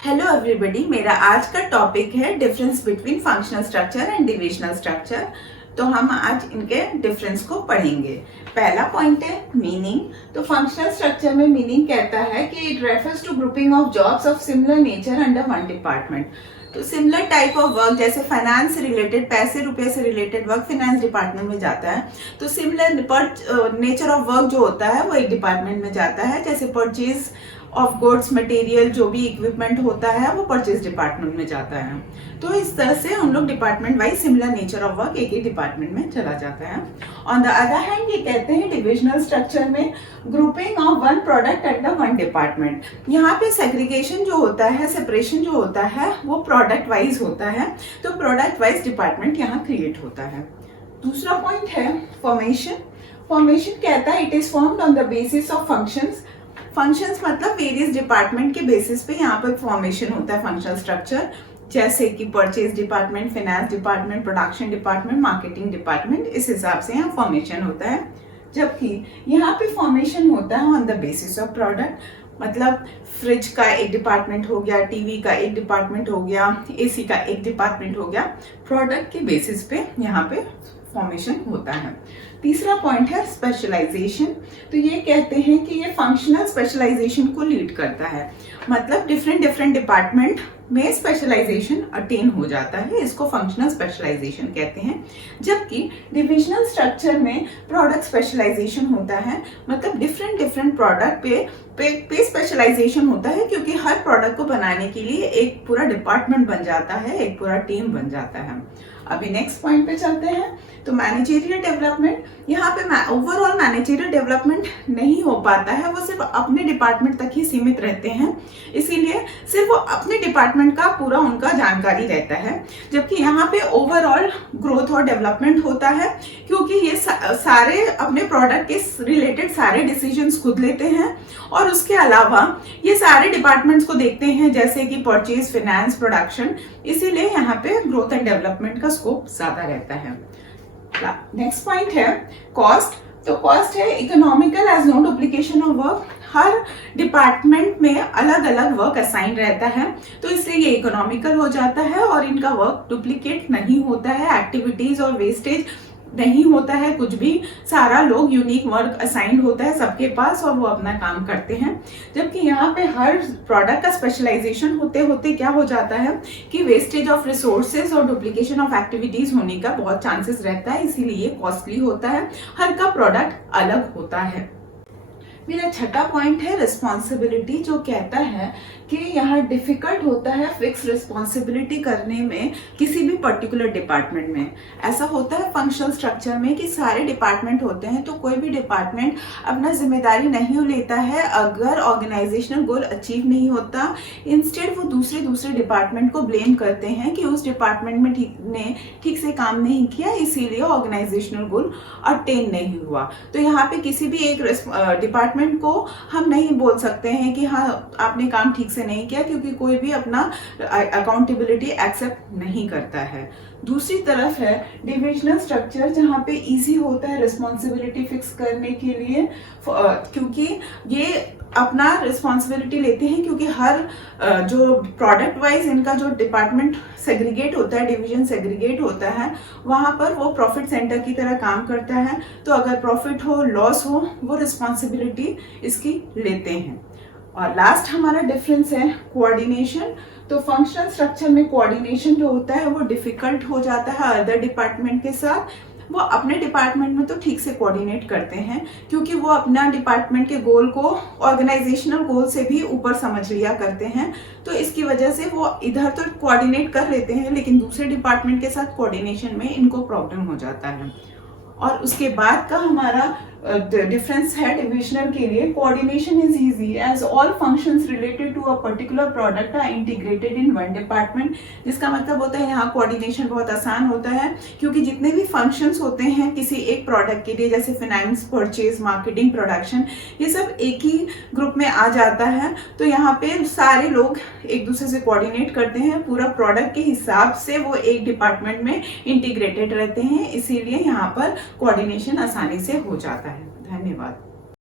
Hello everybody, मेरा आज का टॉपिक है difference between functional structure and divisional structure. तो हम आज इनके डिफरेंस को पढ़ेंगे। पहला पॉइंट है मीनिंग। तो फंक्शनल स्ट्रक्चर में मीनिंग कहता है कि it refers to grouping of jobs of similar nature under one department. तो सिमिलर टाइप ऑफ वर्क, जैसे फाइनेंस से रिलेटेड, पैसे रुपए से रिलेटेड वर्क फाइनेंस डिपार्टमेंट में जाता है। तो सिमिलर नेचर ऑफ वर्क जो होता है वो एक डिपार्टमेंट में जाता है। जैसे परचेज ऑफ गुड्स, मटेरियल, जो भी इक्विपमेंट होता है वो परचेज डिपार्टमेंट में जाता है। तो इस तरह से हम लोग department wise similar nature of work एक ही डिपार्टमेंट में चला जाता है। ऑन द अदर हैंड ये कहते हैं डिविजनल स्ट्रक्चर में grouping of one product under one department. यहाँ पे सेग्रीगेशन जो होता है, सेपरेशन जो होता है वो प्रोडक्ट वाइज होता है। तो प्रोडक्ट वाइज डिपार्टमेंट यहाँ क्रिएट होता है। दूसरा पॉइंट है फॉर्मेशन। फॉर्मेशन कहता है it is formed on the basis of functions. Functions मतलब वेरियस डिपार्टमेंट के बेसिस पे यहाँ पर फॉर्मेशन होता है फंक्शनल स्ट्रक्चर। जैसे कि purchase department, finance department, production department, marketing department, इस हिसाब से यहाँ फॉर्मेशन होता है। जबकि यहाँ पे फॉर्मेशन होता है on the basis of product. मतलब फ्रिज का एक डिपार्टमेंट हो गया, टीवी का एक डिपार्टमेंट हो गया, एसी का एक डिपार्टमेंट हो गया। प्रोडक्ट के बेसिस पे यहाँ पे फॉर्मेशन होता है। तीसरा पॉइंट है स्पेशलाइजेशन। तो ये कहते हैं कि ये फंक्शनल स्पेशलाइजेशन को लीड करता है। मतलब डिफरेंट डिपार्टमेंट में स्पेशलाइजेशन अटेन हो जाता है, इसको फंक्शनल स्पेशलाइजेशन कहते हैं। जबकि डिविजनल स्ट्रक्चर में प्रोडक्ट स्पेशलाइजेशन होता है। मतलब डिफरेंट प्रोडक्ट पे स्पेशलाइजेशन होता है, क्योंकि हर प्रोडक्ट को बनाने के लिए एक पूरा डिपार्टमेंट बन जाता है, एक पूरा टीम बन जाता है। अभी नेक्स्ट पॉइंट पे चलते हैं। तो मैनेजरियल डेवलपमेंट, यहाँ पे ओवरऑल मैनेजरियल डेवलपमेंट नहीं हो पाता है, वो सिर्फ अपने डिपार्टमेंट तक ही सीमित रहते हैं। इसीलिए सिर्फ वो अपने डिपार्टमेंट का पूरा उनका जानकारी रहता है। जबकि यहाँ पे ओवरऑल ग्रोथ और डेवलपमेंट होता है, क्योंकि ये सारे अपने प्रोडक्ट के रिलेटेड सारे डिसीजंस खुद लेते हैं। और उसके अलावा ये सारे डिपार्टमेंट्स को देखते हैं, जैसे कि परचेज, फाइनेंस, प्रोडक्शन। इसीलिए यहाँ पे ग्रोथ एंड डेवलपमेंट का स्कोप ज्यादा रहता है। नेक्स्ट पॉइंट है कॉस्ट। तो कॉस्ट है economical as no duplication of work. हर डिपार्टमेंट में अलग अलग वर्क असाइन रहता है, तो इसलिए ये इकोनॉमिकल हो जाता है और इनका वर्क डुप्लीकेट नहीं होता है, एक्टिविटीज और वेस्टेज नहीं होता है कुछ भी। सारा लोग यूनिक वर्क असाइंड होता है सबके पास और वो अपना काम करते हैं। जबकि यहाँ पे हर प्रोडक्ट का स्पेशलाइजेशन होते होते क्या हो जाता है कि वेस्टेज ऑफ रिसोर्सेज और डुप्लीकेशन ऑफ एक्टिविटीज होने का बहुत चांसेस रहता है, इसीलिए कॉस्टली होता है। हर का प्रोडक्ट अलग होता है। मेरा छठा पॉइंट है रिस्पॉन्सिबिलिटी, जो कहता है कि यहाँ डिफिकल्ट होता है फिक्स रिस्पॉन्सिबिलिटी करने में किसी भी पर्टिकुलर डिपार्टमेंट में। ऐसा होता है फंक्शनल स्ट्रक्चर में कि सारे डिपार्टमेंट होते हैं, तो कोई भी डिपार्टमेंट अपना जिम्मेदारी नहीं लेता है अगर ऑर्गेनाइजेशनल गोल अचीव नहीं होता। इंस्टेड वो दूसरे डिपार्टमेंट को ब्लेम करते हैं कि उस डिपार्टमेंट में ठीक से काम नहीं किया, इसीलिए ऑर्गेनाइजेशनल गोल अटेन नहीं हुआ। तो यहाँ पे किसी भी एक डिपार्टमेंट को हम नहीं बोल सकते हैं कि हाँ आपने काम ठीक से नहीं किया, क्योंकि कोई भी अपना अकाउंटेबिलिटी एक्सेप्ट नहीं करता है। दूसरी तरफ है डिविजनल स्ट्रक्चर, जहाँ पे इजी होता है रिस्पॉन्सिबिलिटी फिक्स करने के लिए, क्योंकि ये अपना रिस्पॉन्सिबिलिटी लेते हैं, क्योंकि हर जो प्रोडक्ट वाइज इनका जो डिपार्टमेंट सेग्रीगेट होता है, डिवीजन सेग्रीगेट होता है, वहां पर वो प्रॉफिट सेंटर की तरह काम करता है। तो अगर प्रॉफिट हो, लॉस हो, वो रिस्पॉन्सिबिलिटी इसकी लेते हैं। और लास्ट हमारा डिफरेंस है कोऑर्डिनेशन। तो फंक्शनल स्ट्रक्चर में कोऑर्डिनेशन जो होता है वो डिफिकल्ट हो जाता है अदर डिपार्टमेंट के साथ। वो अपने डिपार्टमेंट में तो ठीक से कोऑर्डिनेट करते हैं, क्योंकि वो अपना डिपार्टमेंट के गोल को ऑर्गेनाइजेशनल गोल से भी ऊपर समझ लिया करते हैं। तो इसकी वजह से वो इधर तो कोऑर्डिनेट कर लेते हैं, लेकिन दूसरे डिपार्टमेंट के साथ कोऑर्डिनेशन में इनको प्रॉब्लम हो जाता है। और उसके बाद का हमारा डिफरेंस है डिविजनल के लिए। Coordination is easy as all functions related to a particular product are integrated in one department. जिसका मतलब होता है यहाँ कोऑर्डिनेशन बहुत आसान होता है, क्योंकि जितने भी फंक्शंस होते हैं किसी एक प्रोडक्ट के लिए, जैसे फाइनेंस, परचेज, मार्केटिंग, प्रोडक्शन, ये सब एक ही ग्रुप में आ जाता है। तो यहाँ पे सारे लोग एक दूसरे से कोऑर्डिनेट करते हैं, पूरा प्रोडक्ट के हिसाब से वो एक डिपार्टमेंट में इंटीग्रेटेड रहते हैं, इसीलिए यहाँ पर कोऑर्डिनेशन आसानी से हो जाता है। धन्यवाद।